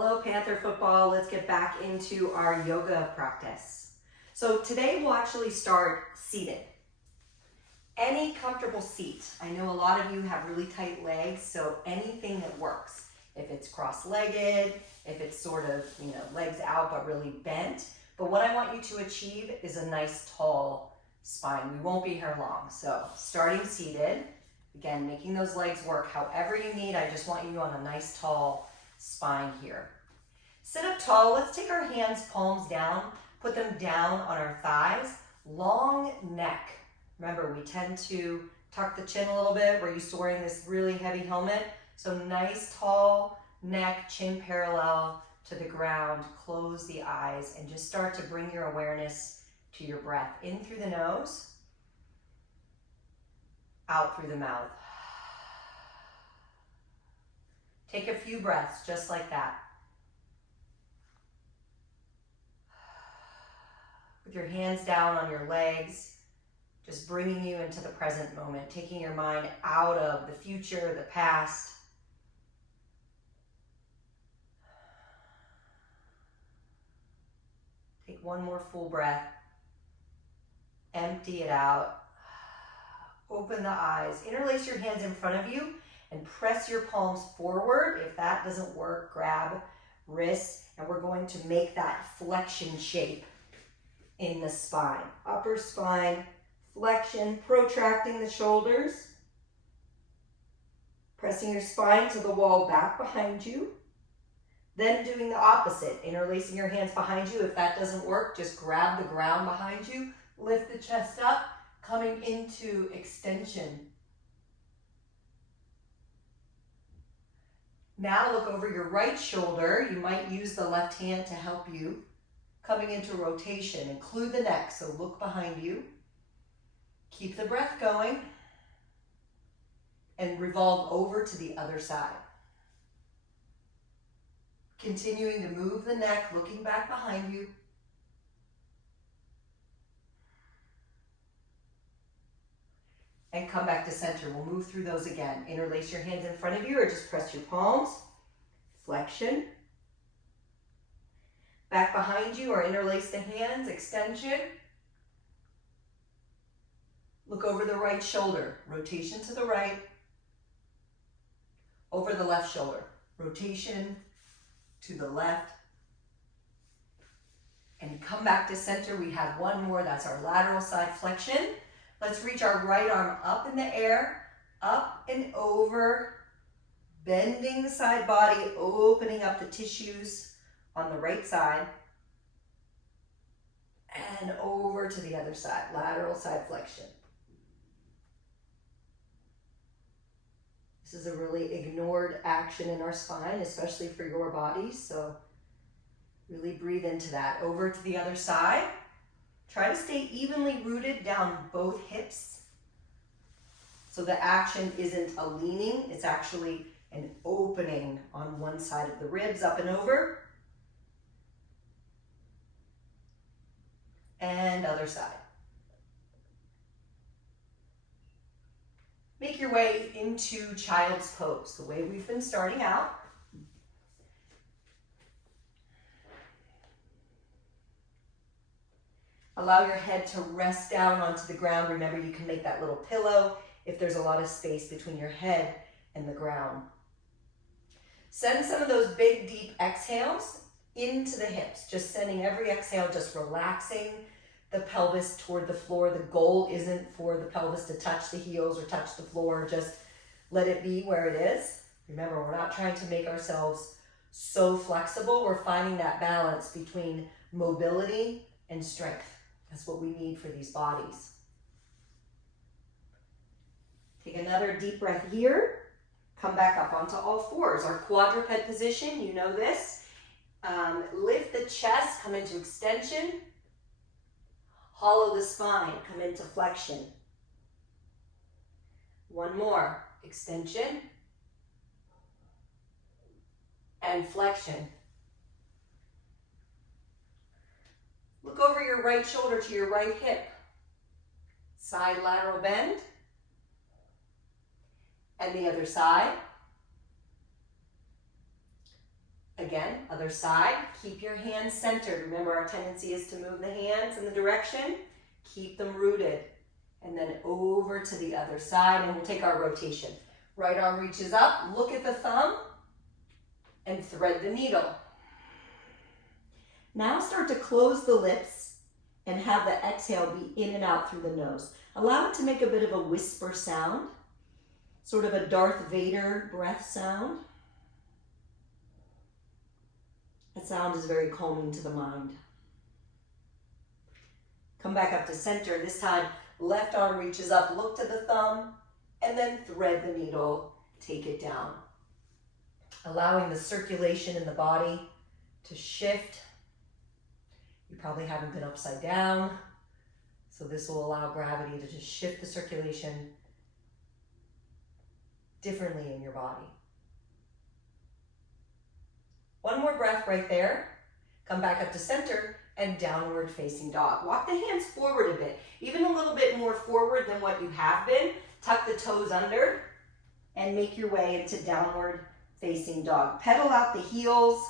Hello, Panther football. Let's get back into our yoga practice. So today we'll actually start seated. Any comfortable seat. I know a lot of you have really tight legs, so anything that works. If it's cross-legged, if it's sort of, legs out but really bent. But what I want you to achieve is a nice tall spine. We won't be here long. So starting seated, again, making those legs work however you need. I just want you on a nice tall spine here. Sit up tall. Let's take our hands, palms down, put them down on our thighs. Long neck. Remember, we tend to tuck the chin a little bit. We're used to wearing this really heavy helmet. So nice tall neck, chin parallel to the ground. Close the eyes and just start to bring your awareness to your breath. In through the nose, out through the mouth. Take a few breaths just like that. With your hands down on your legs, just bringing you into the present moment, taking your mind out of the future, the past. Take one more full breath. Empty it out. Open the eyes. Interlace your hands in front of you and press your palms forward. If that doesn't work, grab wrists, and we're going to make that flexion shape in the spine. Upper spine flexion, protracting the shoulders. Pressing your spine to the wall back behind you. Then doing the opposite, interlacing your hands behind you. If that doesn't work, just grab the ground behind you. Lift the chest up, coming into extension. Now look over your right shoulder. You might use the left hand to help you. Coming into rotation, include the neck, so look behind you. Keep the breath going and revolve over to the other side. Continuing to move the neck, looking back behind you. And come back to center. We'll move through those again. Interlace your hands in front of you or just press your palms. Flexion. Back behind you or interlace the hands, extension. Look over the right shoulder, rotation to the right. Over the left shoulder, rotation to the left. And come back to center. We have one more, that's our lateral side flexion. Let's reach our right arm up in the air, up and over, bending the side body, opening up the tissues on the right side, and over to the other side, lateral side flexion. This is a really ignored action in our spine, especially for your bodies, so really breathe into that. Over to the other side. Try to stay evenly rooted down both hips. So the action isn't a leaning, it's actually an opening on one side of the ribs, up and over. And other side. Make your way into child's pose, the way we've been starting out. Allow your head to rest down onto the ground. Remember, you can make that little pillow if there's a lot of space between your head and the ground. Send some of those big, deep exhales into the hips. Just sending every exhale, just relaxing the pelvis toward the floor. The goal isn't for the pelvis to touch the heels or touch the floor. Just let it be where it is. Remember, we're not trying to make ourselves so flexible. We're finding that balance between mobility and strength. That's what we need for these bodies. Take another deep breath here. Come back up onto all fours. Our quadruped position, you know this. Lift the chest, come into extension. Hollow the spine, come into flexion. One more, extension and flexion. Look over your right shoulder to your right hip. Side lateral bend. And the other side. Again, other side, keep your hands centered. Remember, our tendency is to move the hands in the direction. Keep them rooted. And then over to the other side, and we'll take our rotation. Right arm reaches up, look at the thumb, and thread the needle. Now start to close the lips and have the exhale be in and out through the nose. Allow it to make a bit of a whisper sound, sort of a Darth Vader breath sound. That sound is very calming to the mind. Come back up to center. This time, left arm reaches up, look to the thumb, and then thread the needle, take it down. Allowing the circulation in the body to shift. You probably haven't been upside down, so this will allow gravity to just shift the circulation differently in your body. One more breath right there. Come back up to center and downward facing dog. Walk the hands forward a bit, even a little bit more forward than what you have been. Tuck the toes under and make your way into downward facing dog. Pedal out the heels.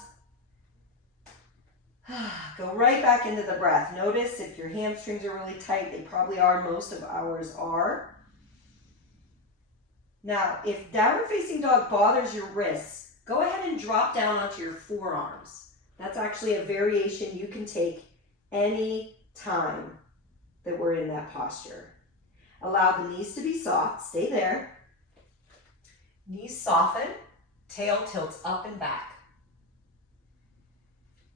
Go right back into the breath. Notice if your hamstrings are really tight, they probably are, most of ours are. Now, if downward facing dog bothers your wrists, go ahead and drop down onto your forearms. That's actually a variation you can take any time that we're in that posture. Allow the knees to be soft, stay there. Knees soften, tail tilts up and back.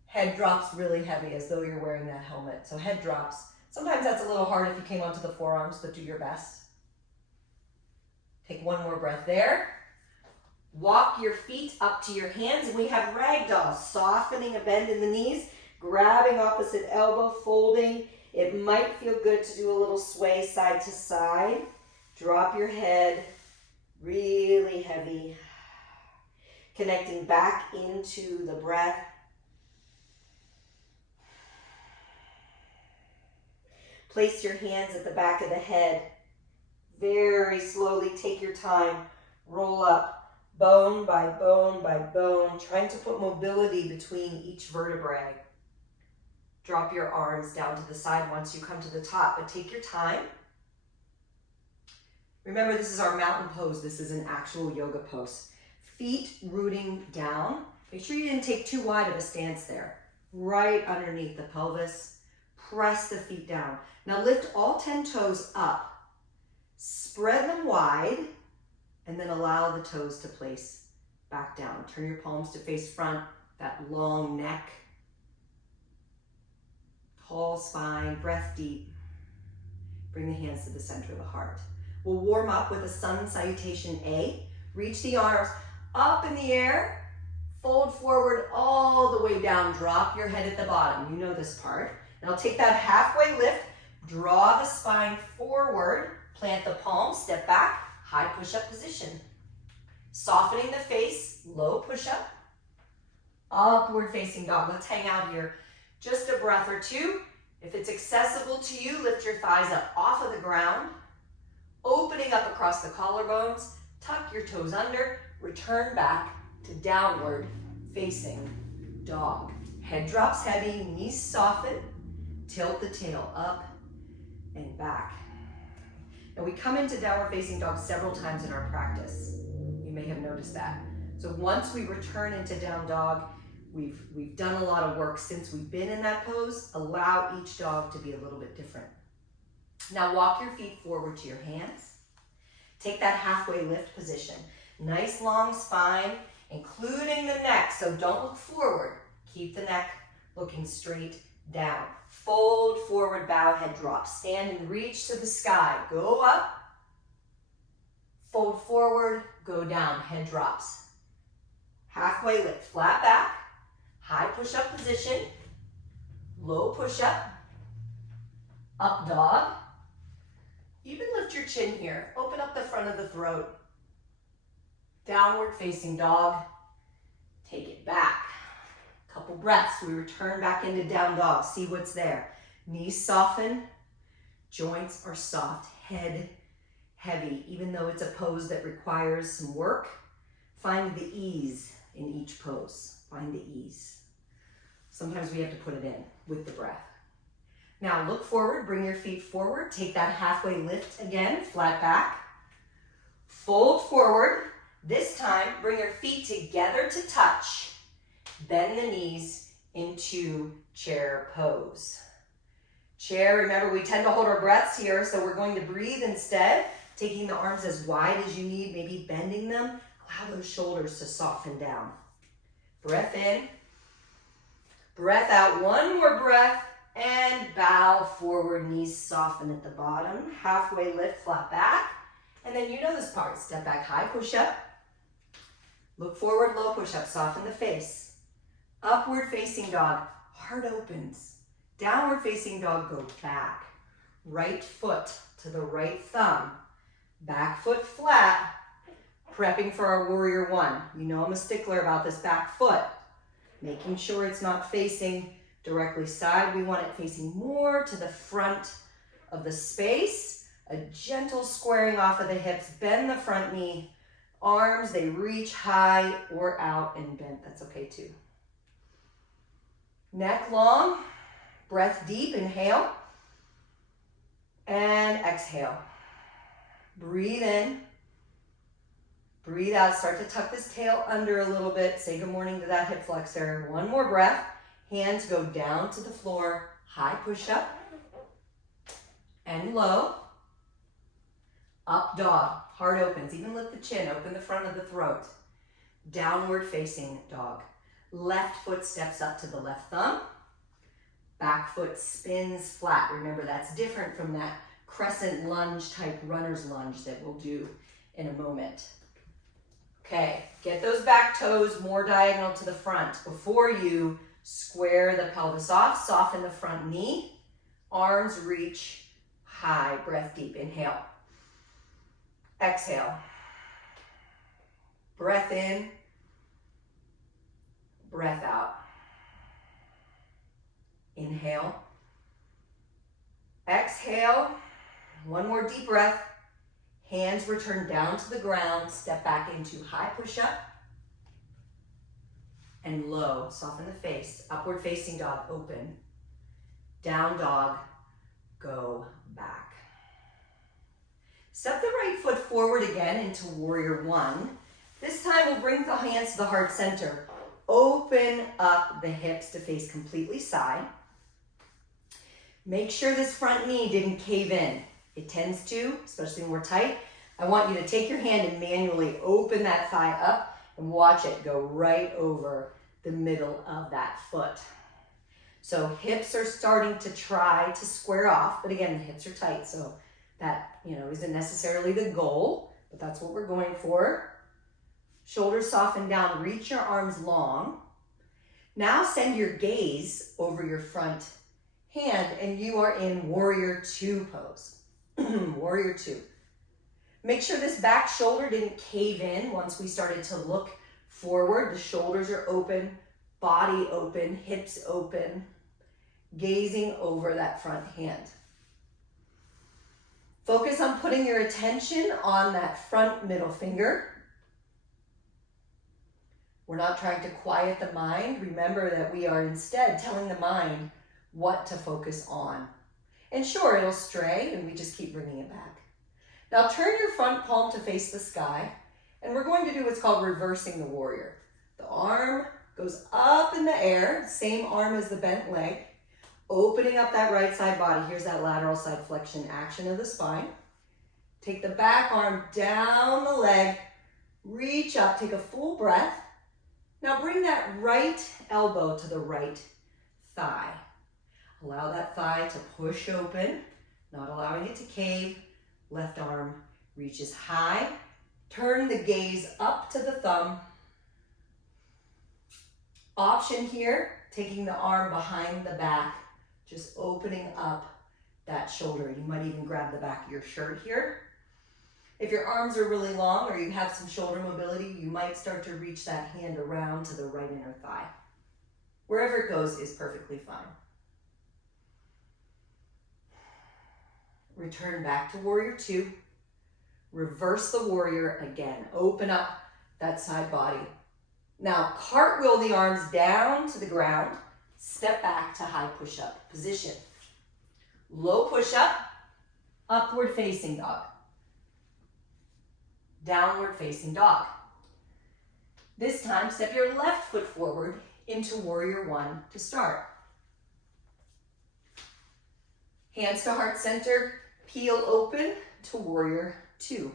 Head drops really heavy as though you're wearing that helmet. So head drops. Sometimes that's a little hard if you came onto the forearms, but do your best. Take one more breath there. Walk your feet up to your hands, and we have ragdoll, softening a bend in the knees, grabbing opposite elbow, folding. It might feel good to do a little sway side to side. Drop your head, really heavy. Connecting back into the breath. Place your hands at the back of the head. Very slowly, take your time. Roll up, bone by bone by bone, trying to put mobility between each vertebrae. Drop your arms down to the side once you come to the top, but take your time. Remember, this is our mountain pose. This is an actual yoga pose. Feet rooting down. Make sure you didn't take too wide of a stance there. Right underneath the pelvis. Press the feet down. Now lift all 10 toes up. Spread them wide, and then allow the toes to place back down. Turn your palms to face front, that long neck. Tall spine, breath deep. Bring the hands to the center of the heart. We'll warm up with a sun salutation A. Reach the arms up in the air. Fold forward all the way down. Drop your head at the bottom. You know this part. Now take that halfway lift. Draw the spine forward. Plant the palms. Step back. High push-up position. Softening the face. Low push-up. Upward facing dog. Let's hang out here just a breath or two. If it's accessible to you, lift your thighs up off of the ground. Opening up across the collarbones. Tuck your toes under. Return back to downward facing dog. Head drops heavy, knees soften. Tilt the tail up and back. Now we come into downward facing dog several times in our practice. You may have noticed that. So once we return into down dog, we've done a lot of work since we've been in that pose. Allow each dog to be a little bit different. Now walk your feet forward to your hands. Take that halfway lift position. Nice long spine, including the neck, so don't look forward. Keep the neck looking straight down. Fold forward, bow, head drop. Stand and reach to the sky. Go up. Fold forward, go down, head drops. Halfway lift, flat back. High push-up position. Low push-up. Up dog. Even lift your chin here. Open up the front of the throat. Downward facing dog. Take it back. Couple breaths. We return back into down dog. See what's there. Knees soften. Joints are soft. Head heavy. Even though it's a pose that requires some work, find the ease in each pose. Find the ease. Sometimes we have to put it in with the breath. Now look forward, bring your feet forward. Take that halfway lift again, flat back. Fold forward. This time, bring your feet together to touch. Bend the knees into chair pose. Chair, remember we tend to hold our breaths here, so we're going to breathe instead, taking the arms as wide as you need, maybe bending them. Allow those shoulders to soften down. Breath in, breath out, one more breath, and bow forward, knees soften at the bottom. Halfway lift, flat back. And then you know this part, step back, high push-up. Look forward, low push-up, soften the face. Upward facing dog, heart opens. Downward facing dog, go back. Right foot to the right thumb. Back foot flat. Prepping for our warrior one. You know I'm a stickler about this back foot. Making sure it's not facing directly side. We want it facing more to the front of the space. A gentle squaring off of the hips. Bend the front knee. Arms, they reach high or out and bent. That's okay too. Neck long. Breath deep, inhale. And exhale. Breathe in. Breathe out. Start to tuck this tail under a little bit. Say good morning to that hip flexor. One more breath. Hands go down to the floor. High push-up. And low. Up dog. Heart opens. Even lift the chin. Open the front of the throat. Downward facing dog. Left foot steps up to the left thumb. Back foot spins flat. Remember, that's different from that crescent lunge type runner's lunge that we'll do in a moment. Okay, get those back toes more diagonal to the front. Before you square the pelvis off, soften the front knee. Arms reach high. Breath deep. Inhale. Exhale. Breath in. Breath out. Inhale. Exhale. One more deep breath. Hands return down to the ground. Step back into high push-up. And low. Soften the face. Upward facing dog. Open. Down dog. Go back. Step the right foot forward again into warrior one. This time we'll bring the hands to the heart center. Open up the hips to face completely side. Make sure this front knee didn't cave in. It tends to, especially when we're tight. I want you to take your hand and manually open that thigh up and watch it go right over the middle of that foot. So hips are starting to try to square off, but again, the hips are tight, so that, isn't necessarily the goal, but that's what we're going for. Shoulders soften down, reach your arms long. Now send your gaze over your front hand and you are in warrior two pose. Warrior two. Make sure this back shoulder didn't cave in once we started to look forward. The shoulders are open, body open, hips open, gazing over that front hand. Focus on putting your attention on that front middle finger. We're not trying to quiet the mind. Remember that we are instead telling the mind what to focus on. And sure, it'll stray and we just keep bringing it back. Now turn your front palm to face the sky and we're going to do what's called reversing the warrior. The arm goes up in the air, same arm as the bent leg, opening up that right side body. Here's that lateral side flexion action of the spine. Take the back arm down the leg, reach up, take a full breath. Now bring that right elbow to the right thigh. Allow that thigh to push open, not allowing it to cave. Left arm reaches high. Turn the gaze up to the thumb. Option here, taking the arm behind the back, just opening up that shoulder. You might even grab the back of your shirt here. If your arms are really long or you have some shoulder mobility, you might start to reach that hand around to the right inner thigh. Wherever it goes is perfectly fine. Return back to warrior two. Reverse the warrior again. Open up that side body. Now, cartwheel the arms down to the ground. Step back to high push-up position. Low push-up, upward facing dog. Downward facing dog. This time, step your left foot forward into warrior one to start. Hands to heart center, peel open to warrior two.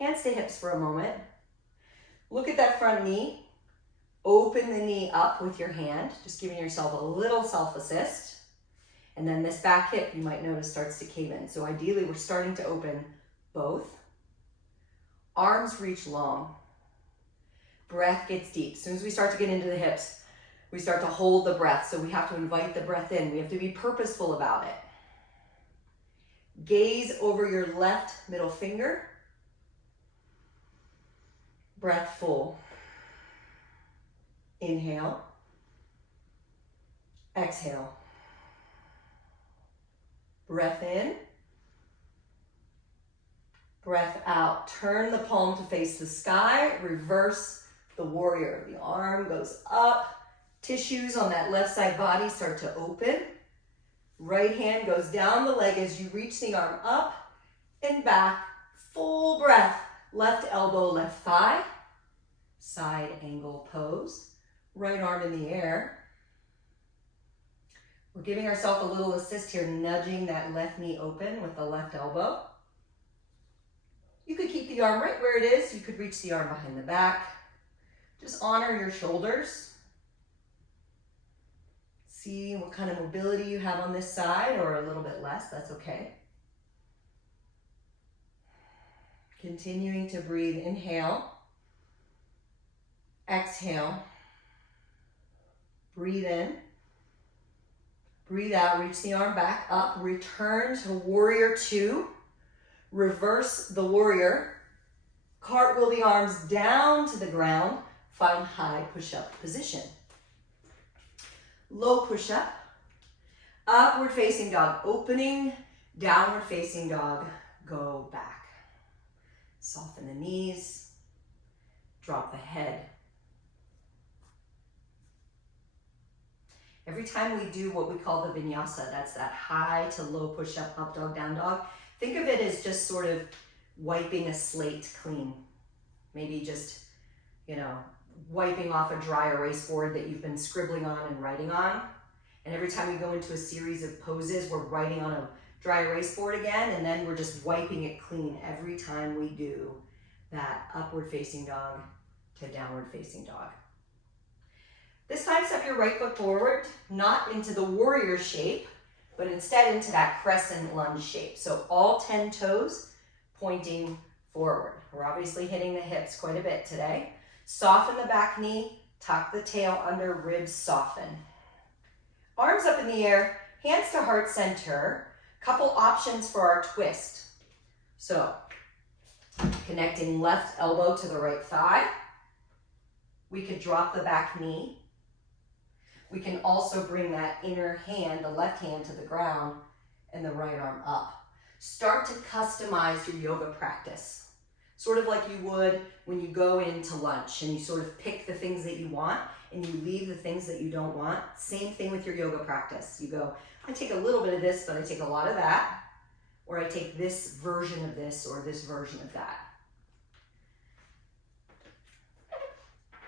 Hands to hips for a moment. Look at that front knee. Open the knee up with your hand, just giving yourself a little self-assist. And then this back hip, you might notice, starts to cave in. So ideally, we're starting to open both. Arms reach long. Breath gets deep. As soon as we start to get into the hips, we start to hold the breath. So we have to invite the breath in. We have to be purposeful about it. Gaze over your left middle finger. Breath full. Inhale. Exhale. Breath in. Breath out. Turn the palm to face the sky. Reverse the warrior. The arm goes up. Tissues on that left side body start to open. Right hand goes down the leg as you reach the arm up and back. Full breath. Left elbow, left thigh. Side angle pose. Right arm in the air. We're giving ourselves a little assist here, nudging that left knee open with the left elbow. You could keep the arm right where it is. You could reach the arm behind the back. Just honor your shoulders. See what kind of mobility you have on this side, or a little bit less, that's okay. Continuing to breathe, inhale. Exhale. Breathe in. Breathe out, reach the arm back up, return to warrior two. Reverse the warrior. Cartwheel the arms down to the ground. Find high push-up position. Low push-up. Upward facing dog, opening. Downward facing dog, go back. Soften the knees. Drop the head. Every time we do what we call the vinyasa, that's that high to low push-up, up dog, down dog, think of it as just sort of wiping a slate clean. Maybe just, wiping off a dry erase board that you've been scribbling on and writing on. And every time we go into a series of poses, we're writing on a dry erase board again, and then we're just wiping it clean every time we do that upward facing dog to downward facing dog. This time, step your right foot forward, not into the warrior shape, but instead into that crescent lunge shape. So all 10 toes pointing forward. We're obviously hitting the hips quite a bit today. Soften the back knee, tuck the tail under, ribs soften. Arms up in the air, hands to heart center. Couple options for our twist. So, connecting left elbow to the right thigh. We could drop the back knee. We can also bring that inner hand, the left hand, to the ground and the right arm up. Start to customize your yoga practice. Sort of like you would when you go into lunch and you sort of pick the things that you want and you leave the things that you don't want. Same thing with your yoga practice. You go, I take a little bit of this, but I take a lot of that. Or I take this version of this or this version of that.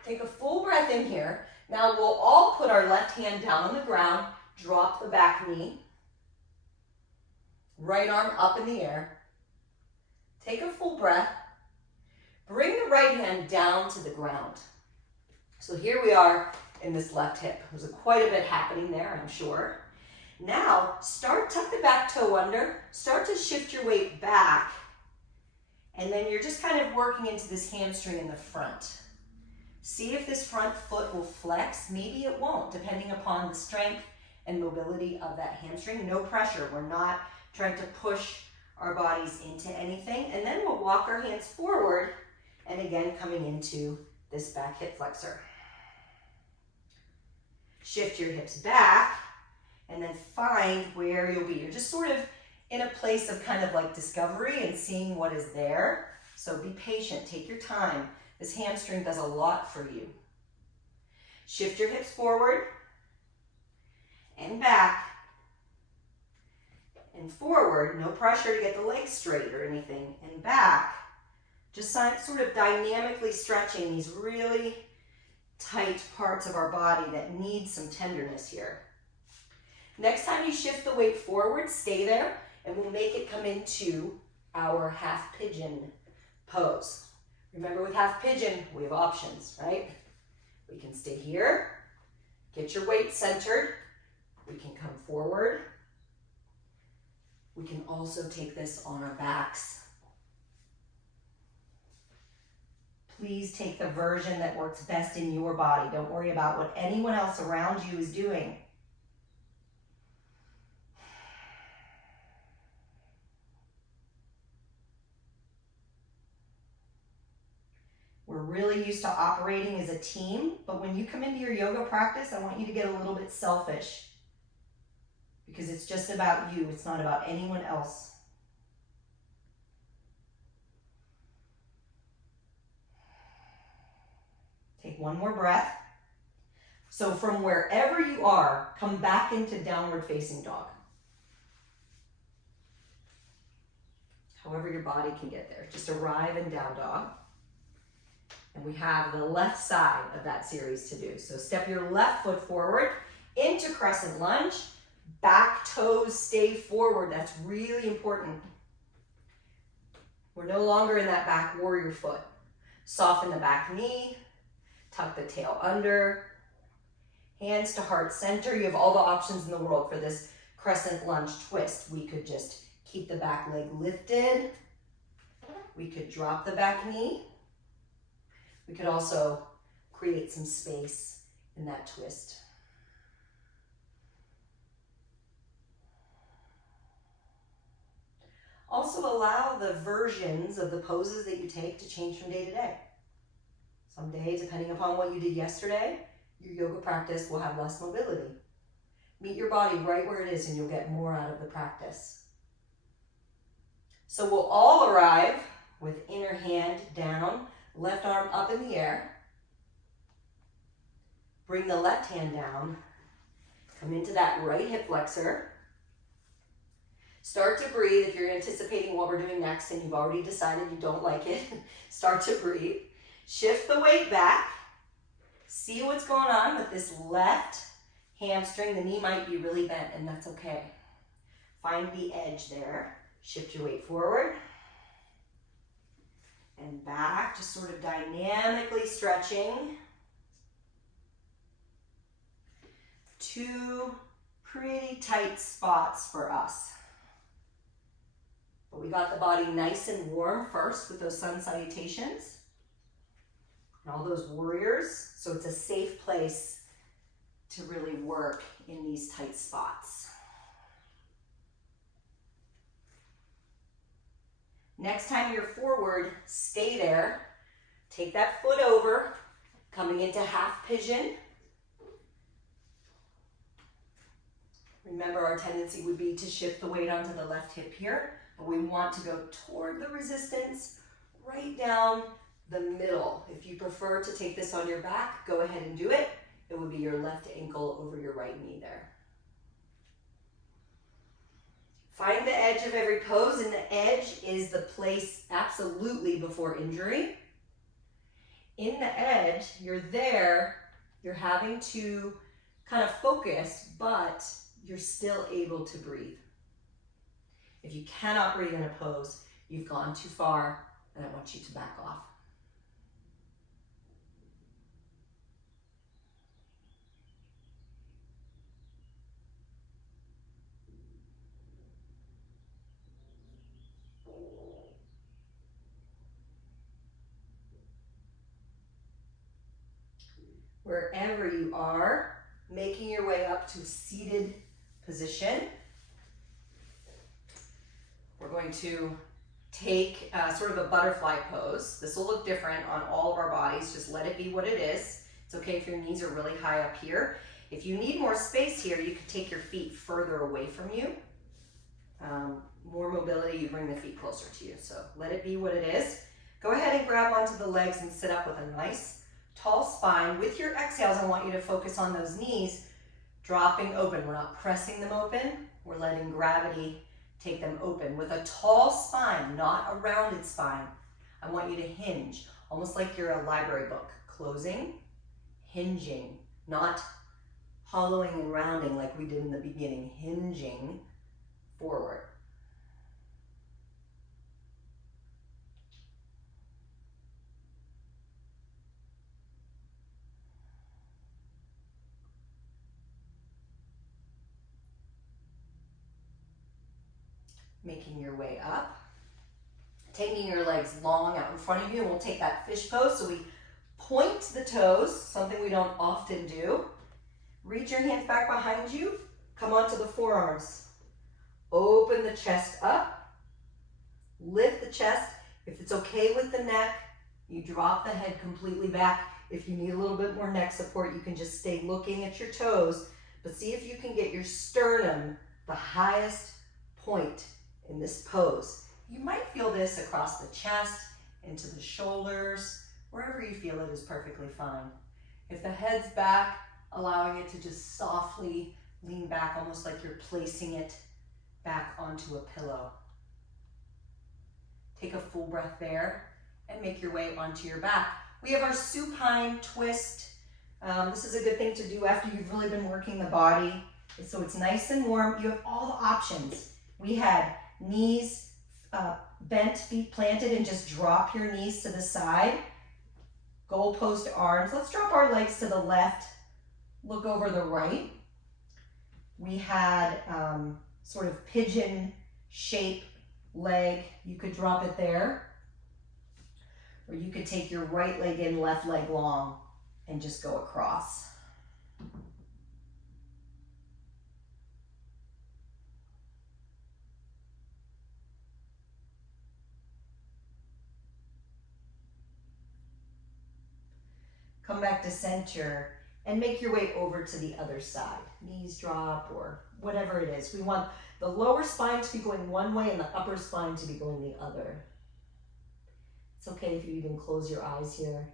Take a full breath in here. Now we'll all put our left hand down on the ground, drop the back knee, right arm up in the air. Take a full breath. Bring the right hand down to the ground. So here we are in this left hip. There's quite a bit happening there, I'm sure. Now, tuck the back toe under, start to shift your weight back, and then you're just kind of working into this hamstring in the front. See if this front foot will flex. Maybe it won't, depending upon the strength and mobility of that hamstring. No pressure. We're not trying to push our bodies into anything. And then we'll walk our hands forward, and again, coming into this back hip flexor. Shift your hips back, and then find where you'll be. You're just sort of in a place of kind of like discovery and seeing what is there. So be patient, take your time. This hamstring does a lot for you. Shift your hips forward and back and forward. No pressure to get the legs straight or anything. And back. Just sort of dynamically stretching these really tight parts of our body that need some tenderness here. Next time you shift the weight forward, stay there, and we'll make it come into our half pigeon pose. Remember, with half pigeon, we have options, right? We can stay here, get your weight centered. We can come forward. We can also take this on our backs. Please take the version that works best in your body. Don't worry about what anyone else around you is doing. We're really used to operating as a team, but when you come into your yoga practice, I want you to get a little bit selfish because it's just about you. It's not about anyone else. Take one more breath. So from wherever you are, come back into downward facing dog. However your body can get there. Just arrive in down dog. And we have the left side of that series to do. So step your left foot forward into crescent lunge. Back toes stay forward. That's really important. We're no longer in that back warrior foot. Soften the back knee. Tuck the tail under, hands to heart center. You have all the options in the world for this crescent lunge twist. We could just keep the back leg lifted. We could drop the back knee. We could also create some space in that twist. Also allow the versions of the poses that you take to change from day to day. Some days, depending upon what you did yesterday, your yoga practice will have less mobility. Meet your body right where it is and you'll get more out of the practice. So we'll all arrive with inner hand down, left arm up in the air. Bring the left hand down. Come into that right hip flexor. Start to breathe. If you're anticipating what we're doing next and you've already decided you don't like it, start to breathe. Shift the weight back. See what's going on with this left hamstring. The knee might be really bent, and that's okay. Find the edge there. Shift your weight forward and back, just sort of dynamically stretching. Two pretty tight spots for us. But we got the body nice and warm first with those sun salutations. And all those warriors, so it's a safe place to really work in these tight spots. Next time you're forward, stay there. Take that foot over, coming into half pigeon. Remember, our tendency would be to shift the weight onto the left hip here, but we want to go toward the resistance, right down the middle. If you prefer to take this on your back, go ahead and do it. It would be your left ankle over your right knee there. Find the edge of every pose, and the edge is the place absolutely before injury. In the edge, you're there, you're having to kind of focus, but you're still able to breathe. If you cannot breathe in a pose, you've gone too far, and I want you to back off. Wherever you are, making your way up to a seated position. We're going to take sort of a butterfly pose. This will look different on all of our bodies. Just let it be what it is. It's okay if your knees are really high up here. If you need more space here, you can take your feet further away from you. More mobility, you bring the feet closer to you. So let it be what it is. Go ahead and grab onto the legs and sit up with a nice tall spine. With your exhales, I want you to focus on those knees dropping open. We're not pressing them open. We're letting gravity take them open. With a tall spine, not a rounded spine, I want you to hinge, almost like you're a library book. Closing, hinging, not hollowing and rounding like we did in the beginning. Hinging forward. Making your way up. Taking your legs long out in front of you, and we'll take that fish pose. So we point the toes, something we don't often do. Reach your hands back behind you. Come onto the forearms. Open the chest up. Lift the chest. If it's okay with the neck, you drop the head completely back. If you need a little bit more neck support, you can just stay looking at your toes, but see if you can get your sternum the highest point in this pose. You might feel this across the chest, into the shoulders, wherever you feel it is perfectly fine. If the head's back, allowing it to just softly lean back, almost like you're placing it back onto a pillow. Take a full breath there and make your way onto your back. We have our supine twist. This is a good thing to do after you've really been working the body. So it's nice and warm. You have all the options. We had knees bent, feet planted, and just drop your knees to the side. Goalpost arms. Let's drop our legs to the left. Look over the right. We had sort of pigeon shape leg. You could drop it there. Or you could take your right leg in, left leg long, and just go across. Come back to center and make your way over to the other side. Knees drop or whatever it is. We want the lower spine to be going one way and the upper spine to be going the other. It's okay if you even close your eyes here.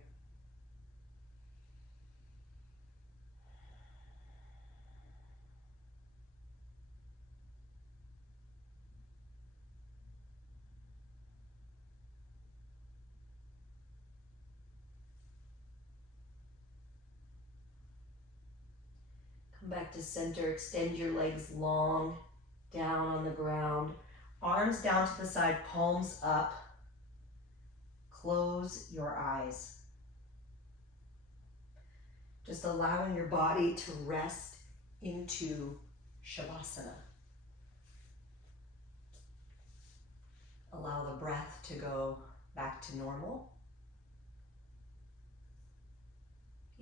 Come back to center, extend your legs long, down on the ground. Arms down to the side, palms up. Close your eyes. Just allowing your body to rest into Shavasana. Allow the breath to go back to normal.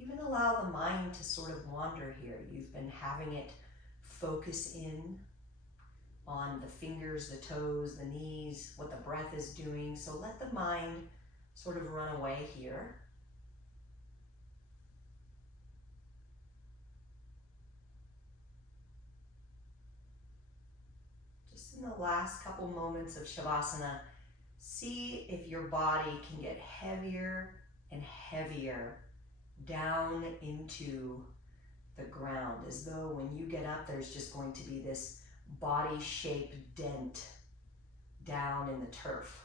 Even allow the mind to sort of wander here. You've been having it focus in on the fingers, the toes, the knees, what the breath is doing. So let the mind sort of run away here. Just in the last couple moments of Shavasana, see if your body can get heavier and heavier down into the ground, as though when you get up, there's just going to be this body-shaped dent down in the turf.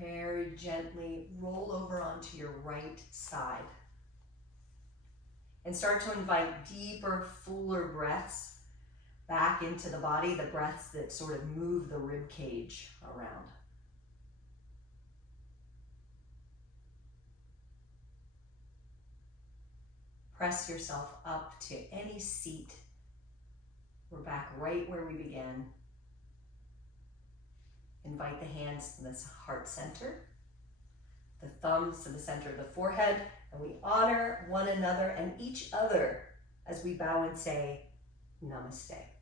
Very gently roll over onto your right side and start to invite deeper, fuller breaths back into the body, the breaths that sort of move the rib cage around. Press yourself up to any seat. We're back right where we began. Invite the hands to the heart center, the thumbs to the center of the forehead, and we honor one another and each other as we bow and say namaste.